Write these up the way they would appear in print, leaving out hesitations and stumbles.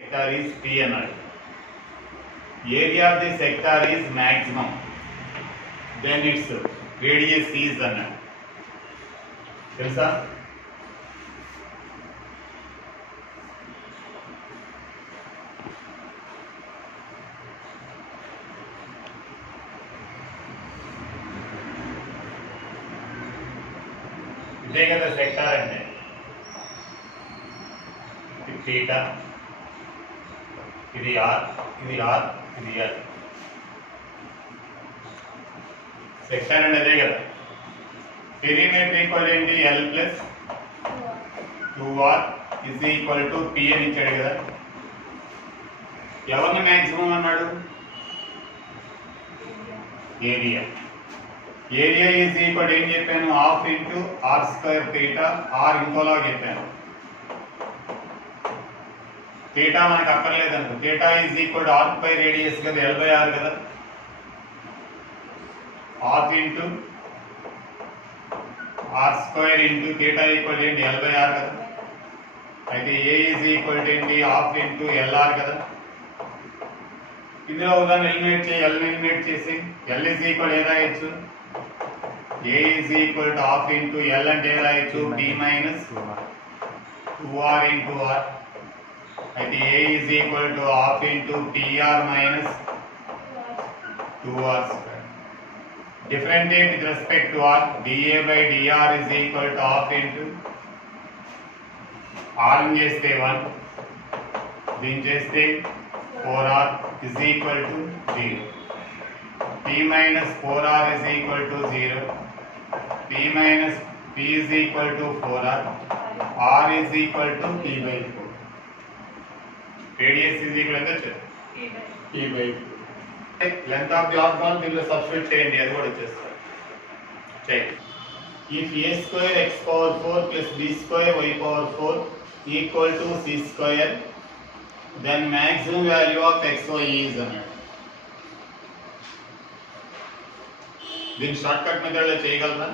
sector is P అన్నాడు. Area of the sector is maximum. Then its radius is అన్నాడు. తెలుసా? ఇదే కదా సెక్టార్ అంటే థీటా, ఇది ఆర్, ఇది ఆర్, ఇది ఆర్. సెక్టార్ అంటే అదే కదా. పెరిమీటర్ ఈక్వల్ ఏంటి? L plus 2r is equal to P అని ఇచ్చాడు కదా. ఎవరిని మ్యాక్సిమం అన్నాడు? ఏరియా. ఏరియా ఈజ్ ఈక్వల్ ఏం చెప్పాను? Half into r square theta. Or ఇంకోలా చెప్పాను. థీటా మనకు అక్కర్లేదు అనుకో. Theta is equal r by radius కదా, ఎల్ బై ఆర్ కదా. Half into r square into theta equal ఏంటి? ఎల్ బై ఆర్ కదా. అయితే ఏ ఈజ్ ఈక్వల్ ఏంటి? హాఫ్ ఇంటూ ఎల్ఆర్ కదా. ఇందులో ఉదాహరణ ఎలిమినేట్ చేయి, ఎల్ ఎలిమినేట్ చేసి ఎల్ ఈజ్ ఈక్వల్ ఏ రాయొచ్చు? A is equal to half into l అంటే ఏ రాయొచ్చు? P minus 2r into r. అయితే A is equal to half into p r minus 2r square. Differentiate with respect to r. dA by dr is equal to half into r చేస్తే 1, దీన్ని చేస్తే 4r is equal to 0. p minus 4r is equal to 0. p minus p is equal to 4r. r is equal to p by 4. Radius is equal to p by 4. Length of the organ దీనిలో substitute చేయండి, అది కూడా వచ్చేస్తుంది. చేయండి. If a square x power 4 plus b square y power 4 equal to c square, then maximum value of x y is అన్నాడు. దీన్ని short cut మెథడ్లో చేయగలరా?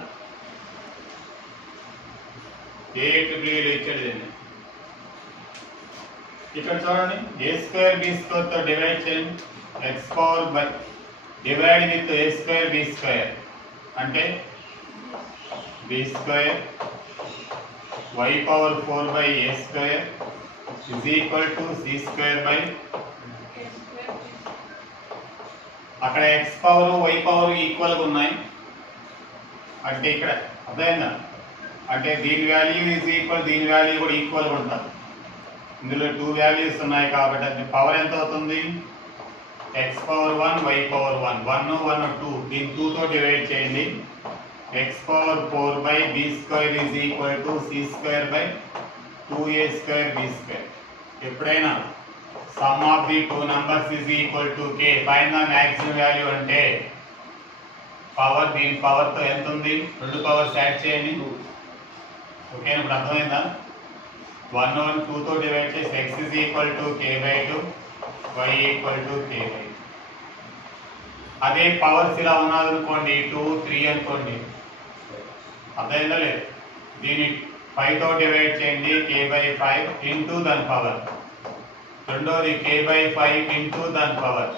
ఏ ట్రిపుల్ ఇచ్చాడు దీన్ని. ఇక్కడ చూడండి, ఏ స్క్వేర్ బి స్క్వేర్ తో డివైడ్ చేయండి. x power by divide with a square b square అంటే b square y power 4 by a square is equal to c square by అక్కడ x power y power equal గా ఉన్నాయి అంటే ఇక్కడ అర్థమైందా? అంటే దీని వాల్యూ ఈజ్ ఈక్వల్, దీని వాల్యూ కూడా ఈక్వల్ గా ఉంటుంది. ఇందులో 2 వాల్యూస్ ఉన్నాయి కాబట్టి అది పవర్ ఎంత అవుతుంది? x power 1 y power 1 1 1 2 దీన్ని 2 తో డివైడ్ చేయండి. x power 4 by b square is equal to c square by 2a square b square. ఎప్పుడైనా sum of the two numbers is equal to k, find the maximum value అంటే power, దీని power తో ఎంత ఉంది? 2 powers add చేయండి. Okay, ఇప్పుడు అర్థమైందా? 1 1 2 తో డివైడ్ చేసి x is equal to k by 2, y equal to k by 2. అదే పవర్స్ ఇలా ఉన్నది అనుకోండి, 2 3 అనుకోండి, అర్థమైందా లేదు? దీన్ని 5 తో డివైడ్ చేయండి, k by 5 ఇంటూ దాని పవర్. రెండోది k by 5 ఇంటూ దాని పవర్.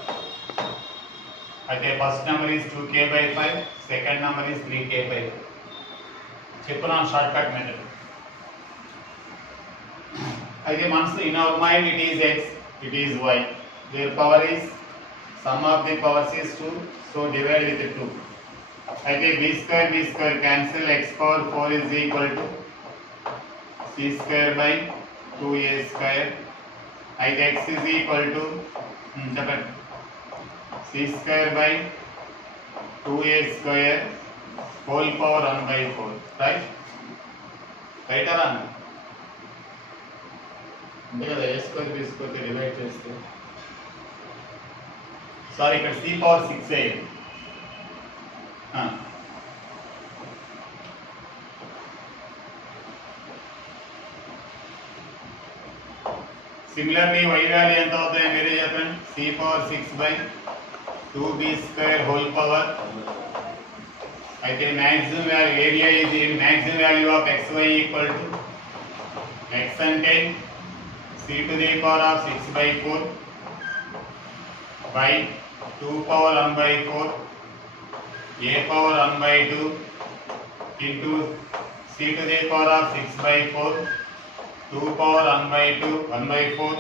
అయితే first number is 2k by 5, second number is 3k by 5. చెప్పున్నాను షార్ట్ కట్ మెథడ్. అయితే మనసు in our mind it is x, it is y. Their power is, sum of the powers is 2, so divide with 2. అయితే b square cancel, x power 4 is equal to c square by 2a square. అయితే x is equal to చెప్పండి, c square by 2a square whole power 1 by 4. Right right అలా అంతే కదా. A square b square divide చేస్తే sorry ఇక్కడ c power 6 అయ్యింది. Similarly y value ఎంత అవుతాయి మీరే చెప్పండి. C power 6 by 2b square whole power. అయితే మ్యాక్సిమం వాల్యూ ఏరియా ఇది maximum value of xy equal to x అంటే c to the power of 6 by 4 by 2 power 1 by 4 a power 1 by 2 into c to the power of 6 by 4 2 power 1 by 2 1 by 4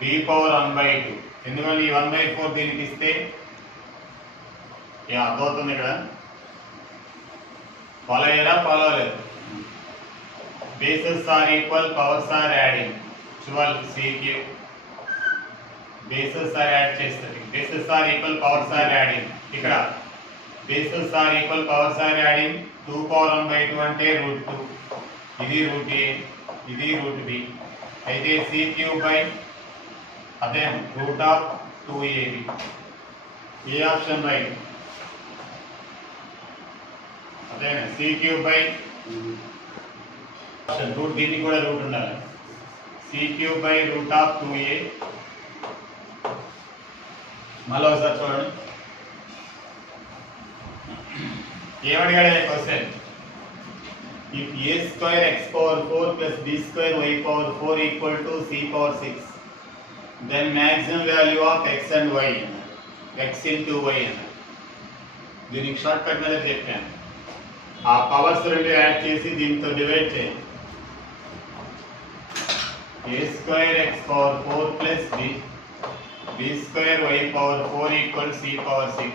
b power 1 by 2. ఎందుకంటే ఈ 1 by 4 దీనికి ఇస్తే అర్థమవుతుంది ఇక్కడ. Follow అయ్యారా? Follow అవ్వలేదు. bases are equal, powers are adding 12 c cube. bases are add చేస్తుంది. bases are equal, powers are adding. ఇక్కడ bases are equal, powers are adding 2 power 1 by 2 అంటే √2, ఇది √a, ఇది √b. అయితే c cube by అదే √2ab. ఏ option right? అదే c cube by route, దీనికి కూడా రూట్ ఉండాలి. c cube by √2a. మళ్ళీ ఒకసారి చూడండి ఏమడిగాడు question. If a square x power 4 plus b square y power 4 equal to c power 6, then maximum value of x and y, x into y. దీనికి short cut మీద చెప్పాను. ఆ powers రెండు add చేసి దీంతో డివైడ్ చేయండి. a square x power 4 plus b square y power 4 equal c power 6.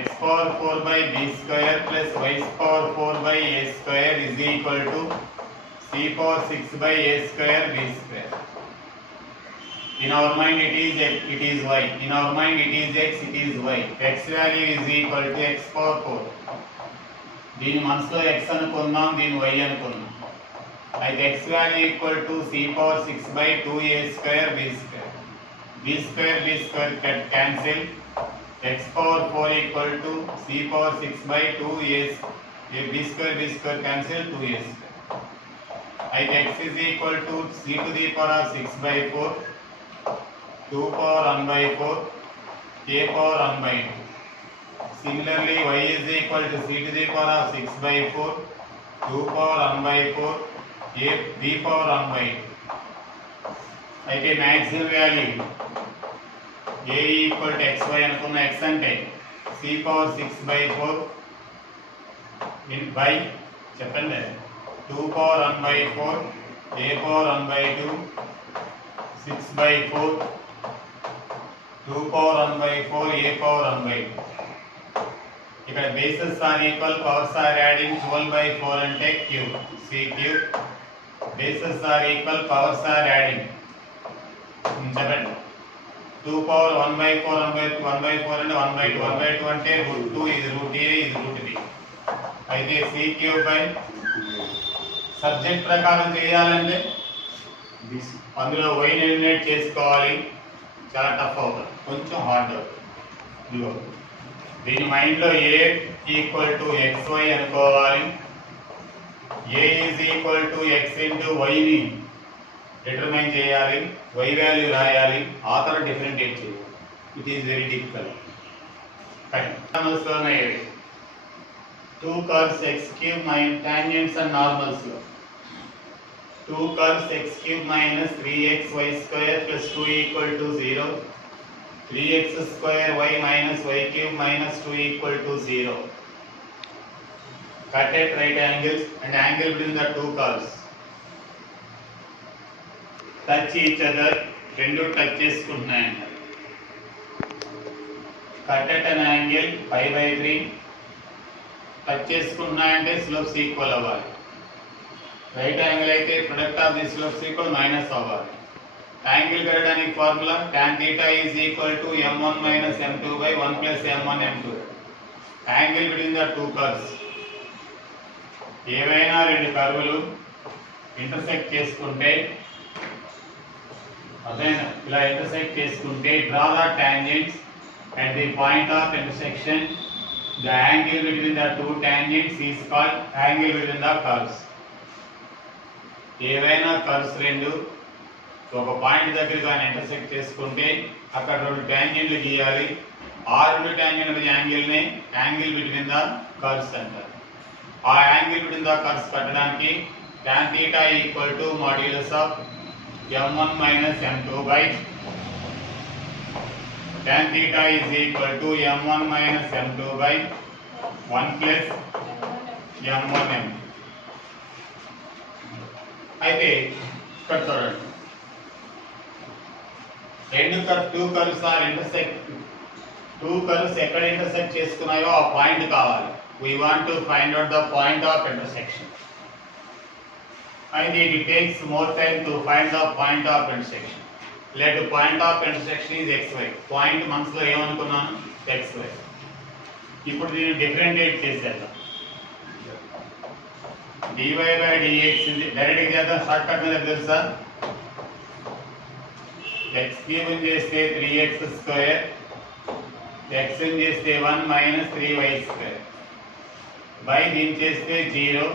x power 4 by b square plus y power 4 by a square is equal to c power 6 by a square b square. In our mind it is y. In our mind it is x, it is y. X value is equal to x power 4. దీని మనసులో x అనుకుందాం, దీని y అనుకుందాం. అయితే x value equal to c power 6 by 2a square b square. b square cancel. x power 4 equal to c power 6 by 2a b square cancel 2a square. అయితే x is equal to c to the power of 6 by 4 2 power 1 by 4 a power 1 by 2. Similarly y is equal to c to the power of 6 by 4 2 power 1 by 4 a b power 1 by 2. అయితే maximum value a equal to xy అనుకున్న x అంటే c power 6 by 4 by చెప్పండి 2 power 1 by 4 a power 1 by 2 6 by 4 2 power 1 by 4 a power 1 by 2. ఇక్కడ bases are equal, powers are adding 12 by 4 అంటే cube c cube. bases are equal, powers are adding చెప్పండి 2 power 1 by 4 1 by 4 అంటే 1 by 2 1 by 2 అంటే √2, ఇది √a, ఇది √b. అయితే c cube by subject ప్రకారం చేయాలంటే అందులో y ని ఎలిమినేట్ చేసుకోవాలి. చాలా టఫ్ అవుతుంది, కొంచెం హార్డ్ అవుతుంది. ఇదిగో దీని మైండ్లో a ఈక్వల్ టు xy అనుకోవాలి. a is equal to x into వైని డిటర్మైన్ చేయాలి, y వాల్యూ రాయాలి, ఆ తర్వాత డిఫరెంటియేట్ చేయాలి. It is very difficult. కానీ 2 curves x cube minus tangents and normals లో 2 curves x cube minus 3xy square plus 2 equal to 0, 3x square y minus y cube minus 2 equal to 0. Cut at right angles and angle between the two curves. Touch each other, రెండు touch చేసుకుంటున్నాయంట. Cut at an angle pi by 3. టచ్ చేసుకుంటున్నాయంటే slopes equal అవ్వాలి. Right angle అయితే product of the slopes equal minus అవ్వాలి. Angle కట్టడానికి formula tan theta is equal to m1 minus m2 by 1 plus m1 m2. Angle between the two curves. ఏవైనా రెండు కర్వులు intersect చేసుకుంటే అదేనా ఇలా ఇంటర్సెక్ట్ చేసుకుంటే draw the tangents at the point of intersection. The angle between the two tangents is called angle between the curves. ఏవైనా curves రెండు ఒక point దగ్గర కానీ ఇంటర్సెక్ట్ చేసుకుంటే అక్కడ రెండు ట్యాంజెంట్లు గీయాలి. ఆ రెండు ట్యాంజెంట్ల యాంగిల్ని యాంగిల్ బిట్వీన్ ద కర్వ్స్ అంటారు. ఆ యాంగిల్ బిట్వీన్ ద కర్వ్స్ కట్టడానికి tan theta equal to modulus of m1 minus m2 by tan theta is equal to m1 minus m2 by 1 plus m1 m. అయితే ఇక్కడ చూడండి, two curves are intersect, two curves ఎక్కడ intersect చేసుకున్నాయో ఆ point కావాలి. We want to find out the point of intersection. And it takes more time to find the point of intersection. Let the point of intersection is xy. Point మనసులో ఏమనుకున్నాను, xy. ఇప్పుడు దీన్ని differentiate చేసేద్దాం. dy by dx direct చేద్దాం, short cut మీద తెలుసా. x cube చేస్తే 3x square, x చేస్తే 1 minus 3y square by దీన్ని చేస్తే 0,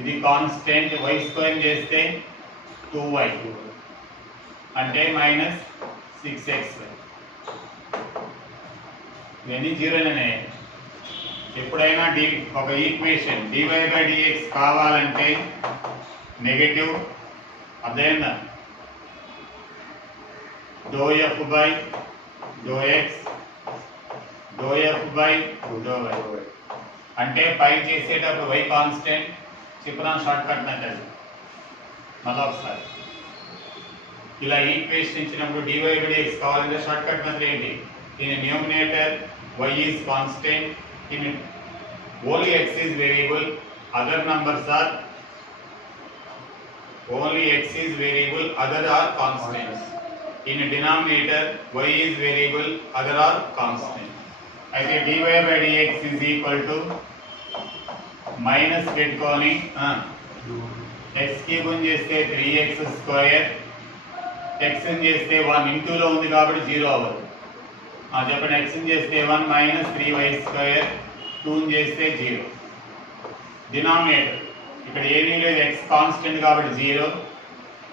ఇది కాన్స్టెంట్. y స్క్వేర్ చేస్తే 2y అంటే మైనస్ 6x. ఇవన్నీ జీరోనే. ఎప్పుడైనా ఒక ఈక్వేషన్ dy by dx కావాలంటే నెగటివ్, అదేనా dou f by dou x dou f by dou y అంటే పై చేసేటప్పుడు y కాన్స్టెంట్ చెప్పిన షార్ట్ కట్ మెథడ్. మళ్ళీ ఒకసారి ఇలా ఈక్వేషన్ ఇచ్చినప్పుడు dy by dx కావాలంటే షార్ట్ కట్ మెథడ్ ఏంటి, దీని numerator y is constant, in only x is variable, other numbers are only x is variable, other are constants. In denominator y is variable, other are constant. అయితే dy by dx is equal to minus పెట్టుకొని x cube చేస్తే 3x square, x చేస్తే 1 ఇంటూలో ఉంది కాబట్టి 0 అవ్వదు. చెప్పండి, x చేస్తే 1 minus 3y square, 2 చేస్తే 0. డినామినేటర్ ఇక్కడ ఏమీ లేదు, x కాన్స్టెంట్ కాబట్టి 0,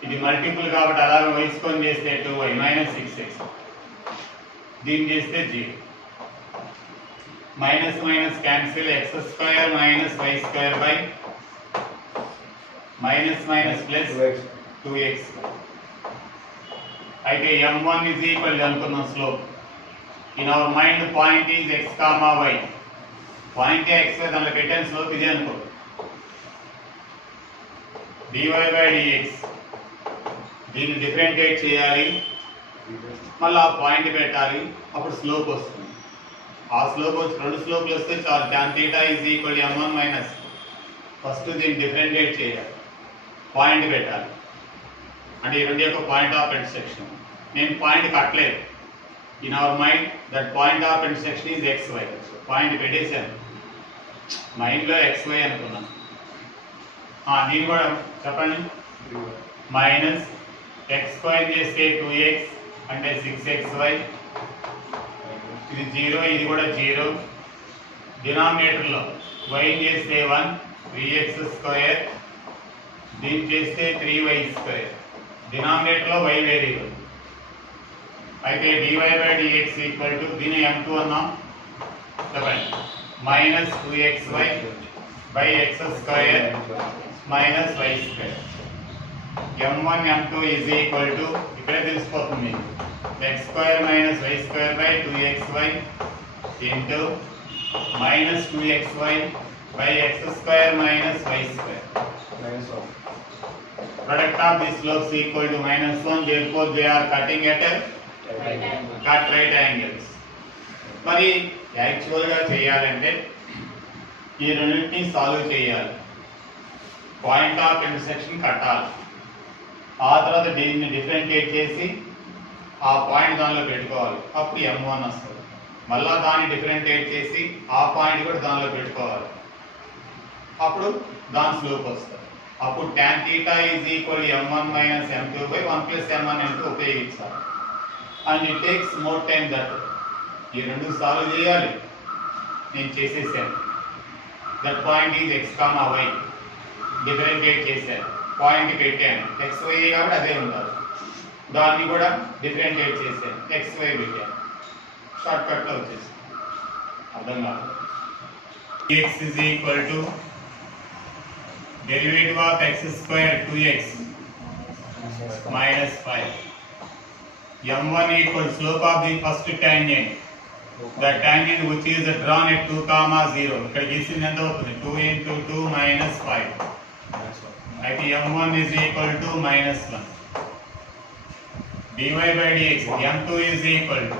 ఇది మల్టిపుల్ కాబట్టి అలాగే y స్క్వేర్ చేస్తే 2y మైనస్ 6x, దీన్ని చేస్తే 0. Minus minus cancel, x square minus y square by minus minus plus 2x. అయితే m1 is equal అనుకున్నాం slope. In our mind point is x, y. Point x దాంట్లో పెట్టిన slope ఇదే అనుకో. dy by dx దీన్ని differentiate చేయాలి, మళ్ళీ ఆ పాయింట్ పెట్టాలి, అప్పుడు స్లోప్ వస్తుంది. ఆ స్లోప్ వచ్చి 2 స్లోప్లు వస్తే చాలు. tan theta is equal to m1 minus, first దీన్ని డిఫరెంటియేట్ చేయాలి, పాయింట్ పెట్టాలి. అంటే ఈ రెండు యొక్క పాయింట్ ఆఫ్ ఇంటర్సెక్షన్. నేను పాయింట్ కట్టలేదు. In our mind that point of intersection is xy. Point పెట్టేశాను, మైండ్లో xy అనుకున్నాను. దీన్ని కూడా చెప్పండి, మైనస్ x స్క్వేర్ చేస్తే 2x అంటే 6xy, ఇది 0, ఇది కూడా 0. డినామినేటర్లో y చేస్తే 1 3x స్క్వేర్, దీన్ని చేస్తే 3y స్క్వేర్. డినామినేటర్లో y variable. అయితే dy by dx equal to దీని m2 అన్నాం, చెప్పండి, minus 2xy by x square minus y square. m1 m2 is equal to ఇక్కడే తెలిసిపోతుంది, x square minus y square by 2xy into minus 2xy by x square minus y square. Product of these slopes equal to -1, therefore they are cutting at a cut right angles. మరి యాక్చువల్గా చేయాలంటే ఈ రెండింటిని solve చేయాలి, point of intersection కట్టాలి, ఆ తర్వాత దీన్ని డిఫరెంటియేట్ చేసి ఆ పాయింట్ దానిలో పెట్టుకోవాలి, అప్పుడు m1 వస్తుంది. మళ్ళా దాన్ని డిఫరెంటియేట్ చేసి ఆ పాయింట్ కూడా దానిలో పెట్టుకోవాలి, అప్పుడు దాని స్లోప్ వస్తుంది. అప్పుడు tan theta is equal to m1 minus m2 by 1 plus m1 m2 ఉపయోగించాలి. And it takes more time that. ఈ రెండు సాల్వ్ చేయాలి, నేను చేసేసాను. That point is x, y. Differentiate చేశాను, పాయింట్ పెట్టాను, xy కాబట్టి అదే ఉంటారు. దాన్ని కూడా డిఫరెంటియేట్ చేశాను, xy పెట్టాను, షార్ట్ కట్లో వచ్చేసి అర్థం కాదు. x is equal to derivative of x square 2x minus 5. m1 equals slope of the first tangent. The tangent which is drawn at 2, 0. ఇక్కడ గీసింది ఎంత అవుతుంది 2 into 2 minus 5. అయితే m1 is equal to minus 1. dy by dx m2 is equal to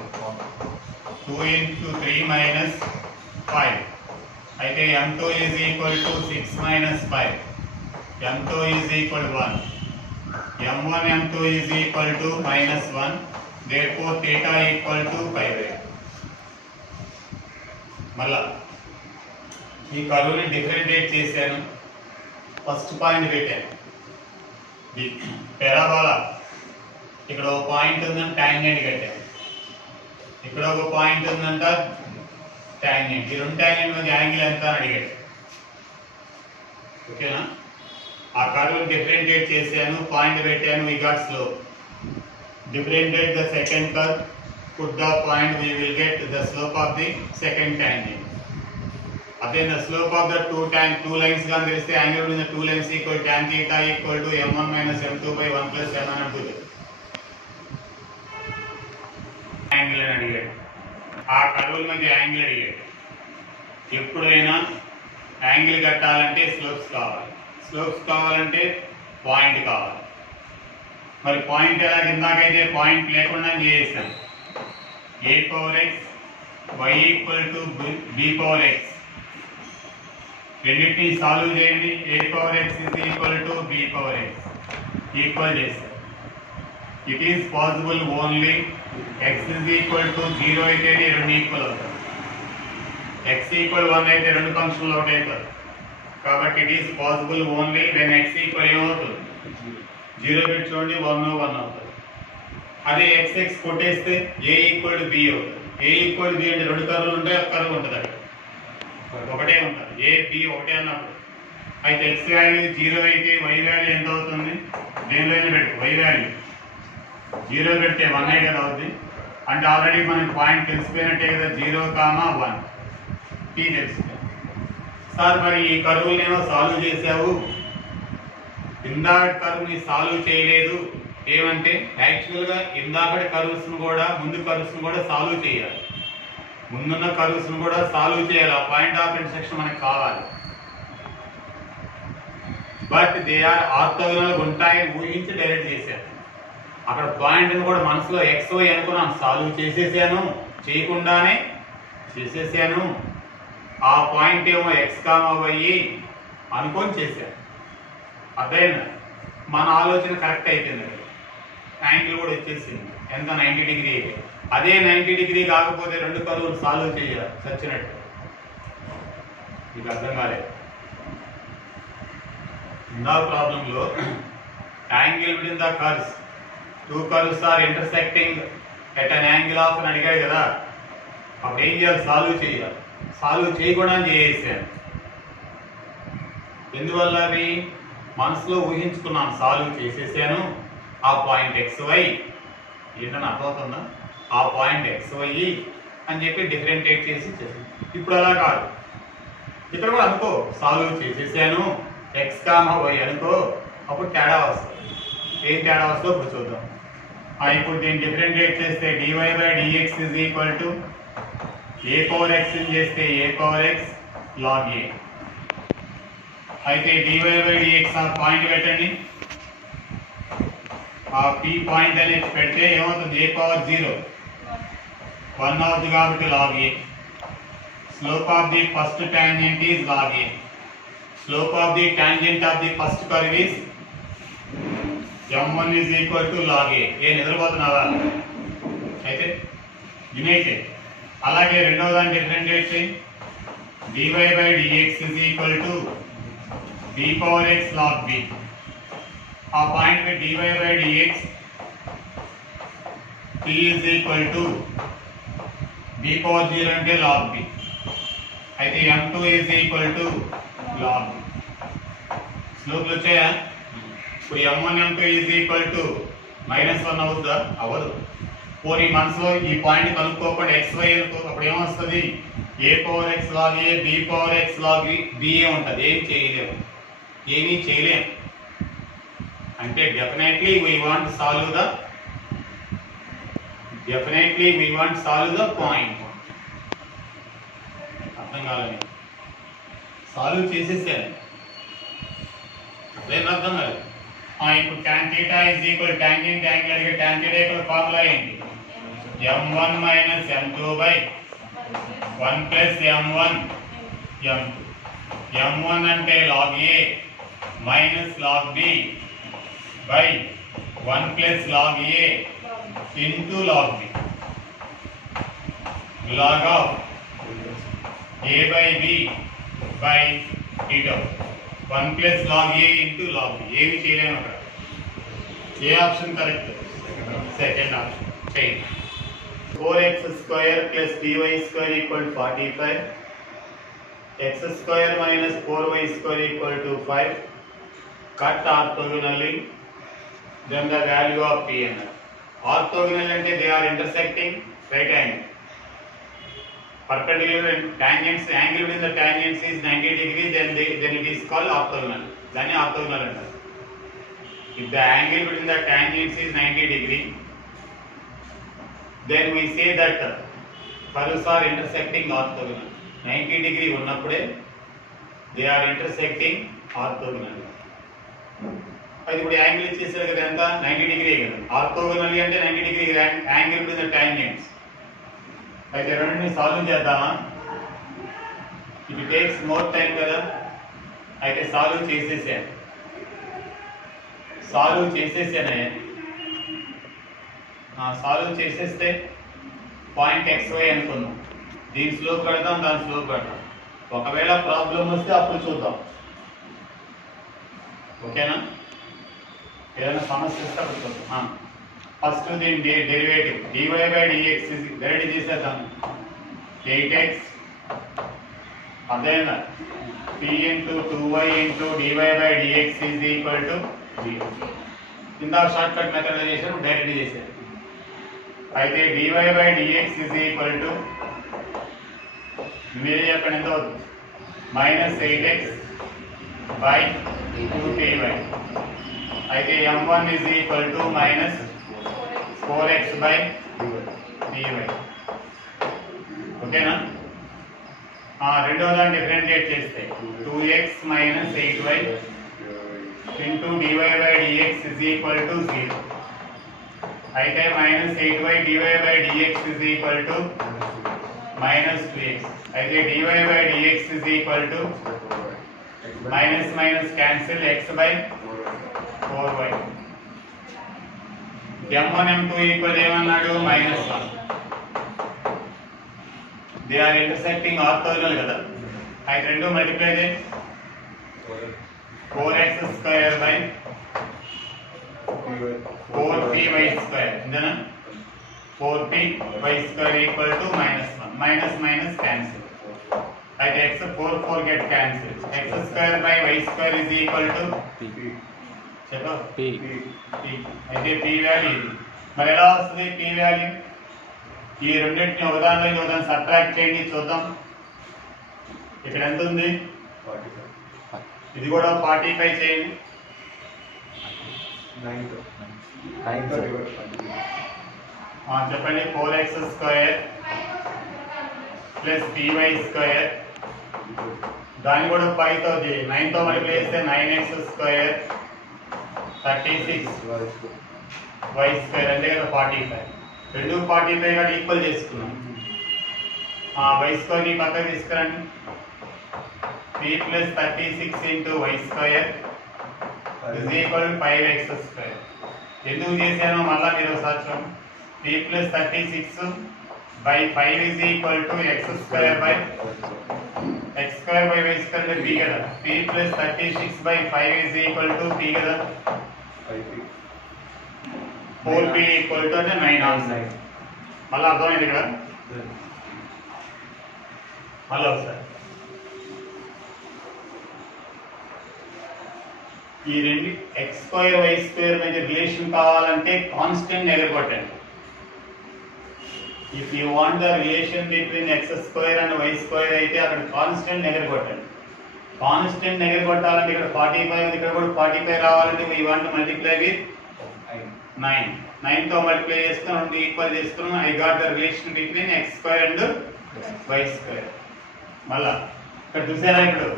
2 into 3 minus 5. అయితే m2 is equal to 6 minus 5. m2 is equal to 1. m1 m2 is equal to minus 1. Therefore theta equal to 5. మళ్ళా ఈ కర్వ్ని differentiate చేశాను. First point పెట్టాను parabola. ఇక్కడ ఒక point ఉందంటే tangent కట్టాను. ఇక్కడ ఒక పాయింట్ ఉందంట టాంజెంట్. ఈ రెండు టాంజెంట్ మధ్య యాంగిల్ ఎంత అని అడిగాడు. ఓకేనా? ఆ కర్వ్ని డిఫరెంటియేట్ చేశాను, పాయింట్ పెట్టాను. We got slope. Differentiate the second curve, put the point, we will get the slope of the second tangent. Again, the slope of the two lines can there is the angle between the two lines equal tan theta equal to m1 minus m2 by 1 plus m1 m2. Angle అని అడిగాడు. ఆ కర్వ్ల మధ్య angle అడిగాడు. ఎప్పుడైనా angle కట్టాలంటే slopes కావాలి. Slopes కావాలంటే point కావాలి. మరి పాయింట్ ఎలా ఇందాకైతే పాయింట్ లేకుండా చేసాం. a power x y equal to b power x. రెండింటిని సాల్వ్ చేయండి. a power x is equal to b power x equal చేస్తాం. It is possible only x is equal to 0 అయితే రెండు ఈక్వల్ అవుతాయి. x equal 1 అయితే రెండు ఫంక్షన్లు ఒకటి అవుతాయి. కాబట్టి it is possible only when x equal ఏమవుతుంది 0 పెట్టి చూడండి 1 అవుతుంది. అదే x కొట్టేస్తే a ఈక్వల్ టు b అవుతుంది. a ఈక్వల్ b అంటే రెండు కర్వ్లు ఉంటాయి, ఒక కర్వ్ ఉంటుంది. అక్కడ ఒకటే ఉంటుంది. a b ఒకటే అన్నప్పుడు అయితే x వాల్యూ 0 అయితే y వాల్యూ ఎంత అవుతుంది? దేనిలోనే పెట్టు y వాల్యూ 0 పెడితే 1 కదా అవుతుంది. అంటే ఆల్రెడీ మనకి పాయింట్ తెలిసిపోయినట్టే కదా 0, 1 t తెలిసిపోయింది. సార్ మరి ఈ కర్వ్నేమో సాల్వ్ చేసావు, ఇందాక కర్వ్ని సాల్వ్ చేయలేదు ఏమంటే యాక్చువల్గా ఇందాకటి కర్వ్స్ను కూడా ముందు కర్వ్స్ను కూడా సాల్వ్ చేయాలి. ముందున్న కర్వ్స్ను కూడా సాల్వ్ చేయాలి. ఆ పాయింట్ ఆఫ్ ఇంటర్సెక్షన్ మనకు కావాలి. బట్ దే ఆర్ ఆర్థోగోనల్ ఉంటాయని ఊహించి డైరెక్ట్ చేశాను. అక్కడ పాయింట్ని కూడా మనసులో XY అనుకున్నాను, సాల్వ్ చేసేసాను, చేయకుండానే చేసేసాను. ఆ పాయింట్ ఏమో x, y అనుకొని చేశాను. అదైనా మన ఆలోచన కరెక్ట్ అయిపోయింది. యాంగిల్ కూడా వచ్చేసింది ఎంత 90 డిగ్రీ. అదే 90 డిగ్రీ కాకపోతే రెండు కర్వ్లు సాల్వ్ చేయాలి చచ్చినట్టు. మీకు అర్థం కాలేదు. ఇందా ప్రాబ్లంలో angle between the curves, 2 curves are intersecting at an angle of అని అడిగాడు కదా. అప్పుడు ఏం చేయాలి? సాల్వ్ చేయాలి. సాల్వ్ చేయకుండా చేసేసాను. ఎందువల్ల అది మనసులో ఊహించుకున్నాను, సాల్వ్ చేసేసాను. ఆ పాయింట్ XY ఏంటని అర్థమవుతుందా? ఆ పాయింట్ XY అని చెప్పి డిఫరెంటియేట్ చేసి చేసాను. ఇప్పుడు అలా కాదు. ఇక్కడ కూడా అనుకో, సాల్వ్ చేసేసాను x, y అనుకో. అప్పుడు తేడా వస్తుంది. ఏం తేడా వస్తుందో ఇప్పుడు చూద్దాం. ఇప్పుడు దీన్ని డిఫరెంటియేట్ చేస్తే dy by dx is equal to a power x చేస్తే a power x log a. అయితే dy by dx ఆ పాయింట్ పెట్టండి. ఆ p పాయింట్ అనేది పెడితే ఏమవుతుంది? a పవర్ 0 1 అవుతుంది కాబట్టి log a. Slope of the first tangent is log a. Slope of the tangent of the first curve is m1 is equal to log a. ఏ నిద్రపోతున్నావా? అయితే United. అలాగే రెండవ దాన్ని డిఫరెంటియేట్ చేయి. dy by dx is equal to b power x log b. ఆ point पे dy by dx t is equal to b power 0 అంటే log b. అయితే m2 is equal to log b. స్లోప్లు వచ్చాయా? ఇప్పుడు m1 m2 is equal to -1 అవుతుందా? అవ్వదు. పోనీ మనసులో ఈ పాయింట్ కనుక్కోకుండా xy అనుకో. అప్పుడు ఏమొస్తుంది? a power x log a b power x log b ఉంటుంది. ఏం చేయలేము. ఏమీ చేయలేం. అంటే definitely we want solve the point. అర్థం కాలేదు, సాల్వ్ చేసేసాను, అదేం అర్థం కాలేదు. ఇప్పుడు tan θ is equal tangent angle అడిగే tan θ యొక్క ఫార్ములా ఏంటి? m1 minus m2 by 1 plus m1 m2. m1 అంటే log a minus log b by 1 plus log a into log b. log of a by b by theta 1 plus log a into log b. ఏమి చేయలేము అక్కడ. ఏ option correct? Second option. చేయండి. 4x square plus 3y square equal to 45. x square minus 4y square equal to 5. Cut orthogonally. Then the value of p and r. Orthogonal అంటే they are intersecting right angle. Perpendicular tangents, angle between the tangents is 90 degrees, then it is called orthogonal. దాన్ని orthogonal అంటారు. If the angle between the tangents is 90 degree, then we say that curves are intersecting orthogonal. 90 degree ఉన్నప్పుడే they are intersecting orthogonal. అది ఇప్పుడు angle ఇచ్చేసారు కదా, ఎంత? 90 degree కదా. Orthogonal అంటే 90 degree angle between the tangents. అయితే రెండింటిని సాల్వ్ చేద్దామా? ఇట్ టేక్స్ మోర్ టైం కదా. అయితే సాల్వ్ చేసేసాను. సాల్వ్ చేసేస్తే పాయింట్ XY అనుకుందాం. దీని స్లోప్ పెడతాం, దాని స్లోప్ పెడతాం. ఒకవేళ ప్రాబ్లం వస్తే అప్పుడు చూద్దాం. ఓకేనా? ఏదైనా సమస్య వస్తే అప్పుడు చూద్దాం. ఫస్ట్ దీని derivative dy by dx direct చేసేద్దాం. 8x అదేనా p into 2y into dy by dx is equal to 0. ఇందాక షార్ట్ కట్ మెథడ్ చేశారు, డైరెక్ట్ చేశారు. అయితే dy by dx is equal to మీరు చెప్పండి ఎంత అవుతుంది? -8x by 2ty. అయితే m1 is equal to -4x by dy. ఓకేనా? రెండో దాన్ని డిఫరెన్షియేట్ చేస్తే 2x minus 8y into dy by dx is equal to 0. అయితే -8y dy by dx is equal to -2x. అయితే dy by dx is equal to minus cancel x by 4y. m1 m2 equal ఏమన్నాడు? -1. They are intersecting orthogonal కదా. అయితే రెండు multiply చేయి. 4x square by 4py square. ఇంతేనా? 4py square equal to -1. Minus cancel. అయితే x 4 get cancel. x square by y square is equal to చెప్పు p. అయితే p value మరి ఎలా వస్తుంది? p వాల్యూ ఈ రెండింటిని ఒకదానిలో ఒకదాన్ని సబ్ట్రాక్ట్ చేయండి, చూద్దాం. ఇక్కడ ఎంత ఉంది? 45. ఇది కూడా 45 చేయండి. 9 చెప్పండి. 4x square plus py square, దాన్ని కూడా 5తో చేయండి. 9తో మల్టిప్లై చేస్తే 9x square 36 y square అంటే కదా 45. రెండు 45 గా ఈక్వల్ చేసుకున్నాం. y square ని పక్కకు తీసుకురండి. 3 plus 36 into y square is equal to 5x square. ఎందుకు చేశానో మళ్ళా మీరు ఒకసారి చూడండి. 3 plus 36 by 5 is equal to x square by y square అంటే p కదా. 3 plus 36 by 5 is equal to p కదా. 4p equal to అంటే 9 ఆన్సర్. మళ్ళీ అర్థమైంది ఇక్కడ. మళ్ళీ ఒకసారి ఈ రెండు x స్క్వేర్ y స్క్వేర్ మధ్య రిలేషన్ కావాలంటే కాన్స్టెంట్ ఎగరగొట్టండి. If you want the relation between x square and y square అయితే అక్కడ కాన్స్టెంట్ ఎగరగొట్టండి. కాన్స్టెంట్ దగ్గర కొట్టాలంటే ఇక్కడ 45 ఉంది, ఇక్కడ కూడా 45 రావాలంటే వీ వాంట్ మల్టిప్లై విత్ 9. 9 తో మల్టిప్లై చేసుకుని రెండు ఈక్వల్ చేసుకున్నాం. I got the relation between x square and y square. మళ్ళా ఇక్కడ చూసారా, ఇప్పుడు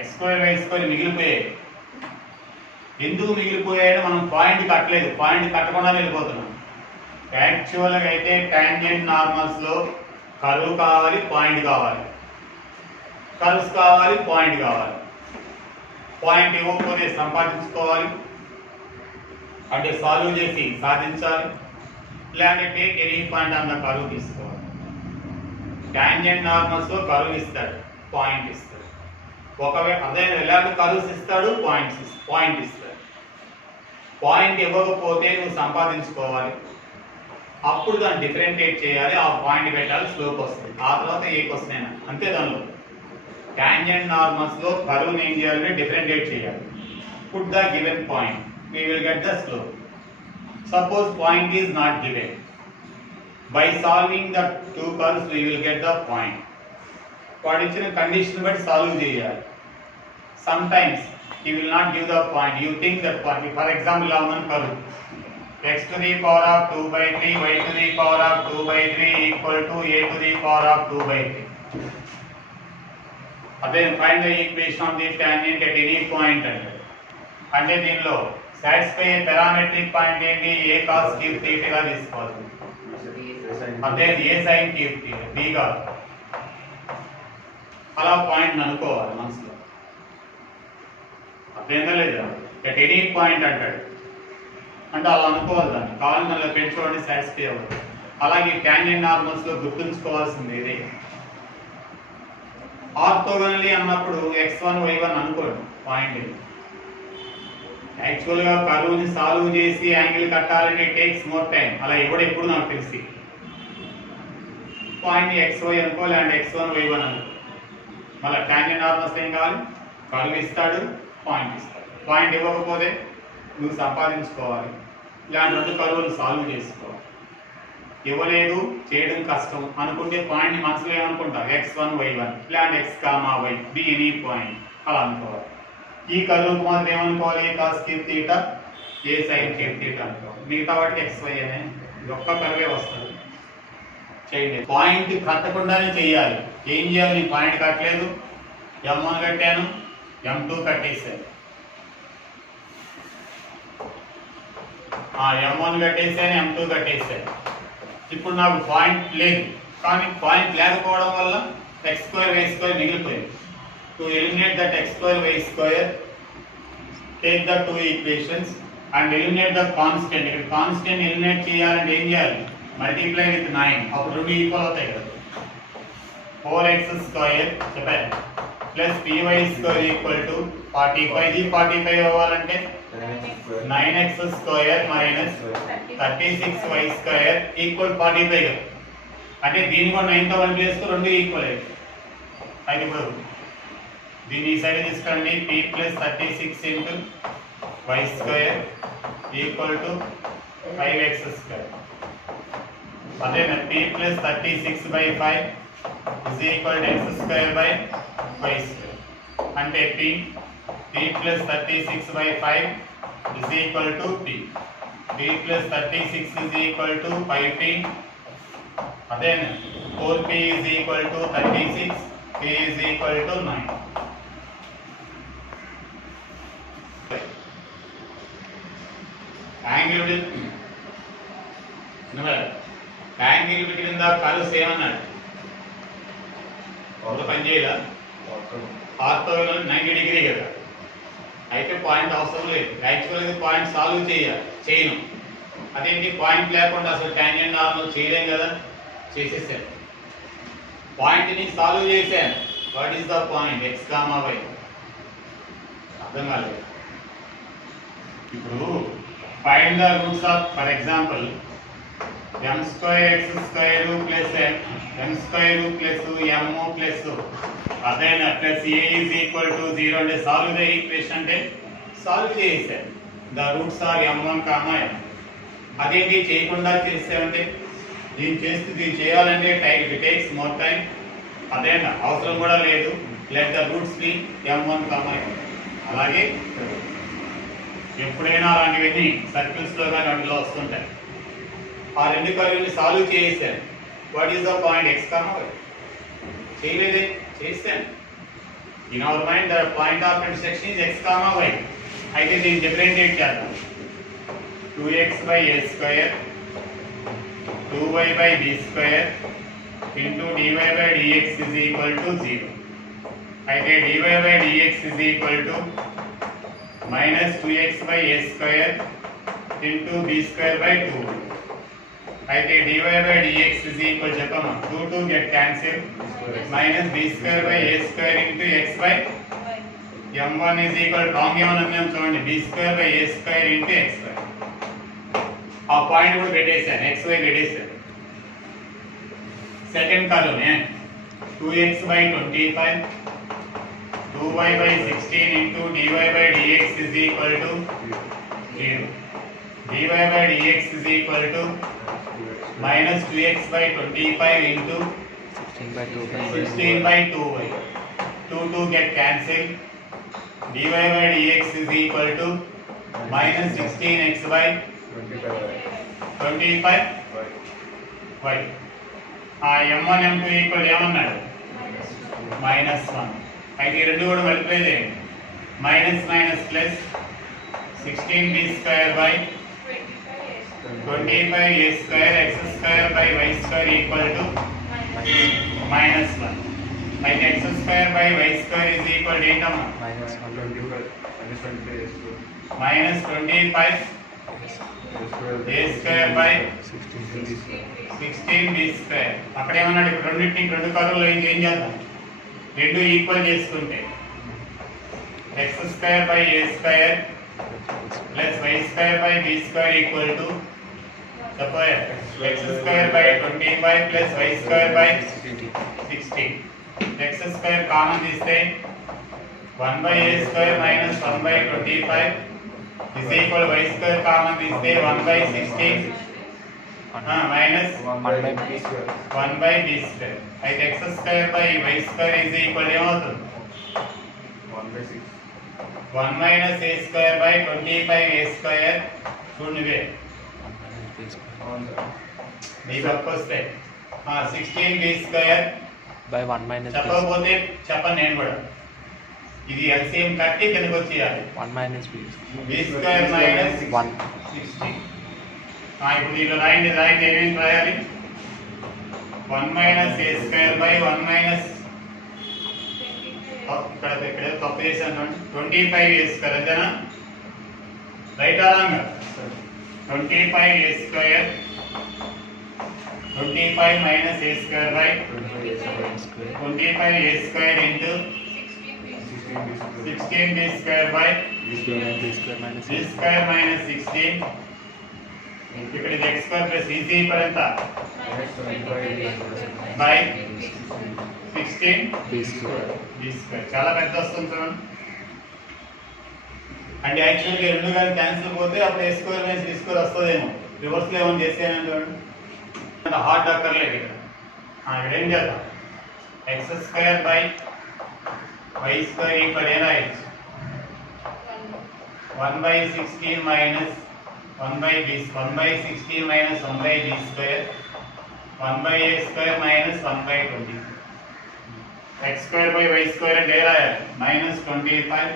x స్క్వేర్ y స్క్వేర్ మిగిలిపోయాయి. ఎందుకు మిగిలిపోయాయో మనం పాయింట్ కట్టలేదు, పాయింట్ కట్టకుండా వెళ్ళిపోతున్నాం. యాక్చువల్గా అయితే టాంజెంట్ నార్మల్స్ లో కర్వ్ కావాలి, పాయింట్ కావాలి, కర్వ్స్ కావాలి, పాయింట్ కావాలి. పాయింట్ ఇవ్వకపోతే సంపాదించుకోవాలి, అంటే సాల్వ్ చేసి సాధించాలి, లేదంటే take any point on the curve తీసుకోవాలి. టాంజెంట్ నార్మల్స్ లో కర్వ్ ఇస్తాడు, పాయింట్ ఇస్తాడు. ఒకవేళ అదే ఎలాంటి కర్వ్స్ ఇస్తాడు, పాయింట్ ఇస్తాడు. పాయింట్ ఇవ్వకపోతే నువ్వు సంపాదించుకోవాలి, అప్పుడు దాన్ని డిఫరెంటియేట్ చేయాలి, ఆ పాయింట్ పెట్టాలి, స్లోప్ వస్తుంది, ఆ తర్వాత ఏ క్వశ్చన్ అయినా అంతే. దానిలో టాంజెంట్ నార్మల్స్ లో కర్వ్ ఏం చేయాలంటే డిఫరెంటియేట్ చేయాలి. Put the given point, we will get the slope. Suppose point is not given. By solving the two curves, we will get the point. What is the condition but solve cheyali. Sometimes he will not give the point. You think that point. For example, one curve x to the power of 2 by 3, y to the power of 2 by 3 equal to a to the power of 2 by 3. Then find the equation of the tangent at any point. అంటే దీనిలో satisfy అయ్యే parametric point ఏంటి, ఏ cos cube theta తీసుకోవాలి, అదే ఏ sine cube theta, B కాదు. అలా point అనుకోవాలి మనసులో, అర్థమైందా లేదా. ఎట్ ఎనీ పాయింట్ అంటాడు అంటే అలా అనుకోవాలి, దాన్ని కావాలని దానిలో పెంచుకోండి, సాటిస్ఫై అవ్వదు. అలాగే టాంజెంట్ నార్మల్స్ లో గుర్తుంచుకోవాల్సింది ఇదే. ఆర్థోగోనల్లీ అన్నప్పుడు x1 y1 అనుకోండి పాయింట్. యాక్చువల్గా కర్వ్ని సాల్వ్ చేసి యాంగిల్ కట్టాలంటే టేక్స్ మోర్ టైం. అలా ఎప్పుడు నాకు తెలిసి పాయింట్ xy అనుకో, లేదంటే x1 y1 అనుకో. మళ్ళీ టాంజెంట్ నార్మల్స్ ఏం కావాలి, కర్వ్ ఇస్తాడు, పాయింట్ ఇస్తాడు. పాయింట్ ఇవ్వకపోతే నువ్వు సంపాదించుకోవాలి, ఇలాంటి రెండు కర్వ్లు సాల్వ్ చేసుకోవాలి. ఇవ్వలేదు, చేయడం కష్టం అనుకుంటే పాయింట్ మనసులో ఏమనుకుంటావు, x1 y1, ఇలాంటి x, y, be any point అలా అనుకోవాలి. ఈ కర్వ్కి మాత్రం ఏమనుకోవాలి, కాస్ క్యూబ్ థీటా, ఏ సైన్ క్యూబ్ థీటా అనుకోవాలి. మిగతా వాటికి xy అనే ఒక్క కర్వే వస్తుంది. చేయండి, పాయింట్ కట్టకుండానే చేయాలి. ఏం చేయాలి, నేను పాయింట్ కట్టలేదు, m1 కట్టాను, m2 కట్టేసాను, m1 కట్టేసాను, m2 కట్టేసాను. ఇప్పుడు నాకు పాయింట్ లేదు, కానీ పాయింట్ లేకపోవడం వల్ల x స్క్వేర్ y స్క్వేర్ మిగిలిపోయింది. To eliminate that x square y square, take the two equations and eliminate the constant. ఇక్కడ కాన్స్టెంట్ ఎలిమినేట్ చేయాలంటే ఏం చేయాలి, మల్టిప్లై విత్ 9, అప్పుడు రెండు ఈక్వల్ అవుతాయి కదా. 4x స్క్వేర్ చెప్పారు plus py square equal to 45. ఇది 45 అవ్వాలంటే 9x square minus 36y square equal 45 కదా. అంటే దీన్ని కూడా 9 తో మల్టిప్లై చేస్తే రెండు ఈక్వల్ అవుతాయి. అయితే ఇప్పుడు దీన్ని ఈ సైడ్ తీసుకోండి, p plus 36 into y square equal to 5x square. అదే p plus 36 by 5 is equal to x square by y square. అంటే p plus 36 by 5 is equal to p plus 36 is equal to 5p. అదే 4p is equal to 36, p is equal to 9. Angle between the curves ఏమన్నాడు, ఒక పని చేయాల, orthogonal 90 degree కదా. అయితే point అవసరం లేదు, యాక్చువల్గా పాయింట్ సాల్వ్ చేయను. అదేంటి, పాయింట్ లేకుండా అసలు టాంజెంట్ నార్మల్ చేయలేం కదా. చేసేసాను, పాయింట్ని సాల్వ్ చేశాను. What is the point, x, y. అర్థం కాలేదు. ఇప్పుడు find the roots of, for example, m square x square plus m square plus m plus అదైనా plus a is equal to 0 అంటే సాల్వ్ ద ఈక్వేషన్ అంటే solve చేసేసాను. The roots are m1, m. అదేంటి చేయకుండా చేసామంటే, దీన్ని చేస్తే దీన్ని చేయాలంటే time, it takes more time. అదేనా అవసరం కూడా లేదు. Let the roots be m1, m. అలాగే ఎప్పుడైనా అలాంటివన్నీ సర్కిల్స్లో కానీ అందులో వస్తుంటాయి. ఆ రెండు కర్వ్ని సాల్వ్ చేసాను. What is the point x, y? చేయలేదే, చేస్తాను. In our mind the point of intersection is x, y. అయితే దీన్ని డిఫరెన్షియేట్ చేద్దాం. 2x by a square 2y by b square into dy by dx is equal to 0. అయితే dy by dx is equal to minus 2x by a square into b square by 2. అయితే dy by dx is equal చెప్పమ్మా 2 get cancel minus b square by a square into x by m1 is equal wrong ఏమన్నా చూడండి b square by a square into x by. ఆ point కూడా పెట్టేశాను, xy పెట్టేశాను. Second కర్వ్నే 2x by 25 2y by 16 into dy by dx is equal to 0. dy by dx is equal to minus 2x by 25 into 16 by 2y. 2 get cancelled. dy by dx is equal to minus 16x by 25 y. m1 m2 equal ఏమన్నాడు -1. అయితే ఈ రెండు కూడా multiply చేయండి. Minus minus plus 16b square by 25a square x square by y square equal to -1. అయితే x square by y square is equal to ఏంటమ్మా -25 a square by 16b square. అక్కడ ఏమన్నాడు, ఇప్పుడు రెండింటిని రెండు కర్వ్లో ఏం చేద్దాం, రెండు ఈక్వల్ చేసుకుంటే x square by a square plus y square by b square equal to చెప్పండి x square by 25 plus y square by 16. x square common తీస్తే 1 by a square minus 1 by 25 is equal y square common తీస్తే 1 by 16 minus 1 by b square. అయితే x square by y square is equal ఏమవుతుంది 1 minus a square by 25a square. చూడండి మీ పక్క వస్తే 16b square by 1 minus చెప్పకపోతే చెప్పండి నేను కూడా. ఇది ఎల్సిఎం కట్టి కిందకి వచ్చేయాలి. 1 మైనస్ b స్క్వేర్ మైనస్ 1 16. ఇప్పుడు దీనిలో రాయండి ఏమేమి రాయాలి, 1 minus A square by 1 minus ఇక్కడ తప్పు చేశాను 25a స్క్వేర్ అంతేనా, రైట్ ఆ wrong? 25a square 25 minus A square by 25a square into 16b square by b square minus 16. ఇక్కడ ఇది x square plus easy equal ఎంత బై 16b స్క్వేర్. చాలా పెద్ద వస్తుంది చూడండి. అంటే యాక్చువల్గా రెండు కానీ క్యాన్సిల్ పోతే అప్పుడు ఏ స్క్వేర్ మైనస్ బి స్క్వేర్ వస్తుందేమో. రివర్స్లో ఏమైనా చేసేయని చూడండి, అంటే హార్డ్ అక్కర్లేదు ఇక్కడ. ఇక్కడ ఏం చేద్దాం, x square by y square equal ఏ రాయొచ్చు 1 by 16 minus 1 by 16 minus 1 by b square 1 by a square minus 1 by 20. x square by y square అంటే ఏ రాయాలి మైనస్ 25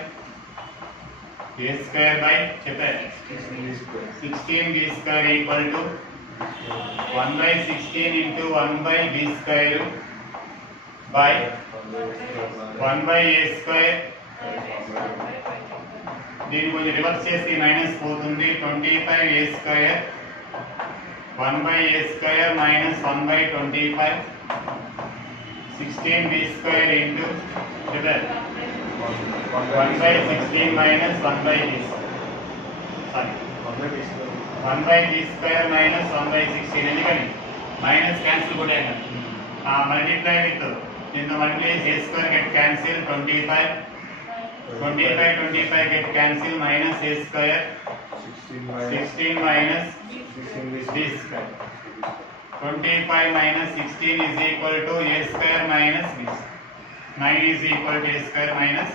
a స్క్వేర్ బై చెప్పారు 16b square equal to 1 by 16 into 1 by b square by 1 by a square. దీన్ని కొంచెం reverse చేసి minus పోతుంది 25a square 1 by a square minus 1 by 25 16b square into 1 by 16 minus 1 by b sorry 1 by b square minus 1 by 16. ఎందుకని minus cancel కూడా multiply with in the multiply a square get cancel 25 get cancel minus a square 16 minus b square. 25 minus 16 is equal to a square minus b square. 9 is equal to a square minus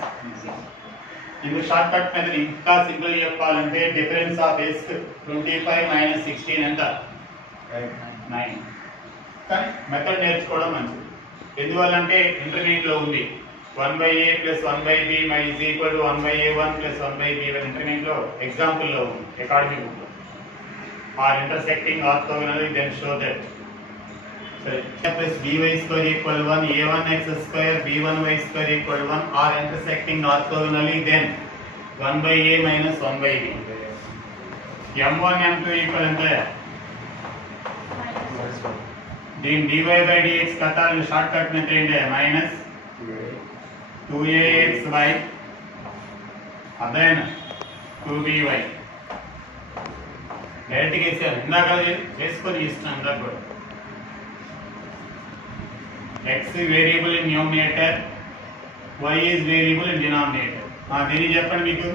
ఇందుకు short cut method ఇంకా simple చెప్పాలంటే difference of a square 25 minus 16 ఎంత 9. కానీ method నేర్చుకోవడం మంచిది. ఎందువల్లంటే intermediate లో ఉంది 1/a plus 1/b is equal to 1/a1 plus 1/b1 intermediate లో ఎగ్జాంపుల్ లో ఉంది అకాడమిక్ బుక్ లో. Are intersecting orthogonally then show that a plus by square equal 1, a1x square b1y square equal 1 are intersecting orthogonally, then 1/a minus 1/b. m1 m2 equal ante din dy by dx kata shortcut method ende minus 2ax/y then 2by direct గా ఇస్తాను ఇందాక చేసుకొని ఇస్తాను ఇందాక కూడా x variable in numerator, y is variable in denominator. దీన్ని చెప్పండి మీకు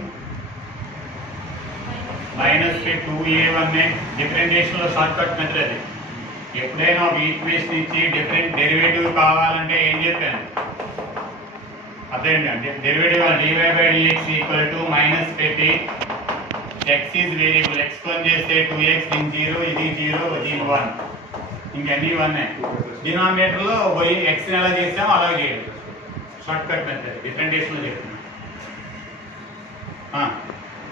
మైనస్ 2a1 డిఫరెంషియేషన్ లో షార్ట్ కట్ మెథడ్ అది. ఎప్పుడైనా ఒక ఈక్వేషన్ ఇచ్చి డిఫరెంట్ డెరివేటివ్ కావాలంటే ఏం చెప్పాను అదేండి అంటే derivative dy by dx equal to minus పెట్టి x ఈజ్ వేరియబుల్ ఎక్స్ప్లెయిన్ చేస్తే 2x దీని 0 ఇది 0 దీని 1 ఇంకన్నీ 1 డినామినేటర్ లో y x ని ఎలా చేసామో అలా చేయాలి. షార్ట్ కట్ మెథడ్ డిఫరెంషియేషన్ లో చెప్తున్నాం.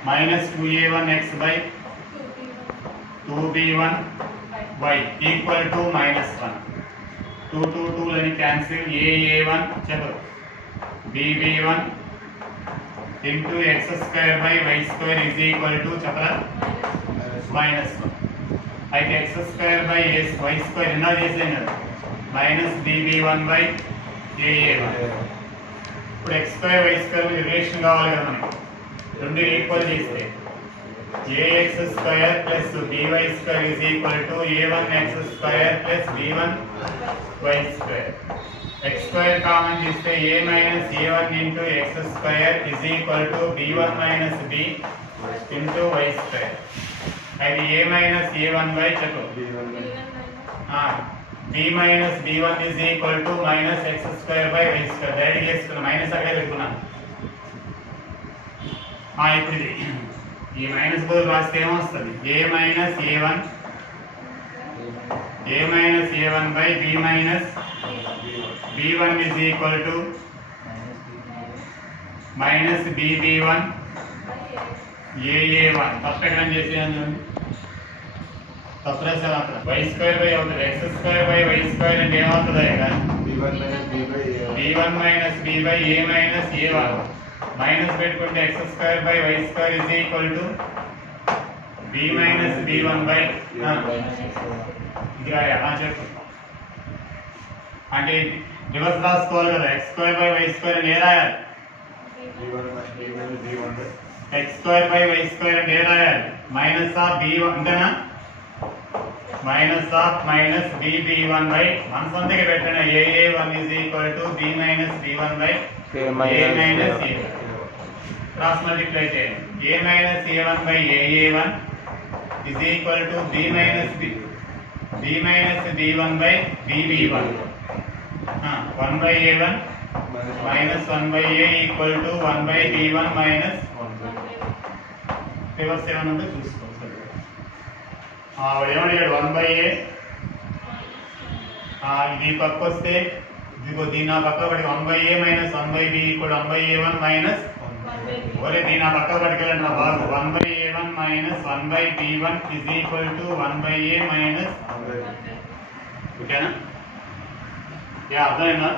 Minus 2a1x by 2b1y equal to minus 1. 2 2 లని క్యాన్సిల్ a1 చెప్పు bb1 into x square by y square is equal to చెప్పరా మైనస్ 1. అయితే x square by y square ఎలా చేసాం కదా మైనస్ bb1 బై a1. ఇప్పుడు x square y square relation కావాలి కదా మనకి. రెండు ఈక్వల్ చేస్తే ax square plus by square is equal to a1x square plus b1y square. x square common చేస్తే a minus a1 into x square is equal to b1 minus b into y square. అయితే a minus a1 by చెప్పు b minus b1 is equal to minus x square by y square. Direct చేసుకున్నాం minus అక్కడ పెట్టుకున్నాం. ఇప్పుడు ఈ minus బదులు రాస్తే ఏమొస్తుంది a minus a1 by b minus b1 is equal to minus bb1 a1. తప్పకుండా చేసేయండి తప్పరా సార్ అక్కడ y స్క్వేర్ బై అవుతుంది x square by y square అంటే ఏమవుతుంది b1 minus b by a minus a1 minus పెట్టుకుంటే x square by y square is equal to b minus b1 by ఇది చెప్పు అంటే రివర్స్ రాసుకోవాలి కదా x square by y square అని ఏ రాయాలి x square by y square అంటే ఏ రాయాలి మైనస్ ఆఫ్ b1 అంతేనా minus of minus bb1 by మన సొంతకి పెట్టండి a1 is equal to b minus b1 by a minus a1 cross multiply చేయండి a minus a1 by a1 is equal to b minus b1 by bb1 1 by a1 minus 1 by a equal to 1 by b1 minus 1 reverse ఏమన్నా ఉంటే చూసుకో ఏమడిగాడు 1 by a ఇది పక్క వస్తే ఇదిగో దీని పక్క పడి 1 by a minus 1 by b equal 1 by a1 minus ఒరే దీని పక్క పట్టుకెళ్ళండి నా బాగు 1 by a1 minus 1 by b1 is equal to 1 by a minus ఓకేనా అర్థమైందా